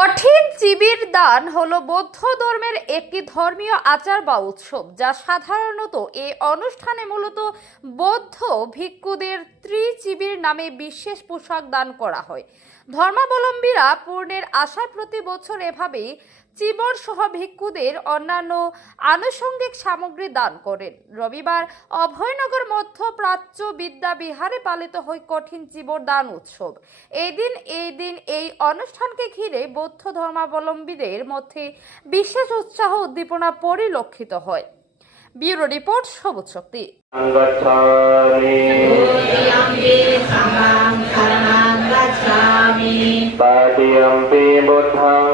কঠিন চিবির দান হলো বৌদ্ধ ধর্মের একটি ধর্মীয় আচার বা উৎসব, যা সাধারণত এই অনুষ্ঠানে মূলত বৌদ্ধ ভিক্ষুদের ত্রিচিবির নামে বিশেষ পোশাক দান করা হয়। ধর্মাবলম্বীরা পূর্ণের আশায় প্রতি বছর এভাবেই চিবর সহ ভিক্ষুদের অন্যান্য আনুষঙ্গিক সামগ্রী দান করেন। রবিবার অভয়নগর মধ্য প্রাচ্য বিদ্যা বিহারে পালিত হয় কঠিন চিবর দান উৎসব। এই দিন এই দিন অনুষ্ঠানকে ঘিরে বৌদ্ধ ধর্মাবলম্বীদের মধ্যে বিশেষ উৎসাহ উদ্দীপনা পরিলক্ষিত হয় ব্যুরো রিপোর্ট সবুজ শক্তি गच्छामि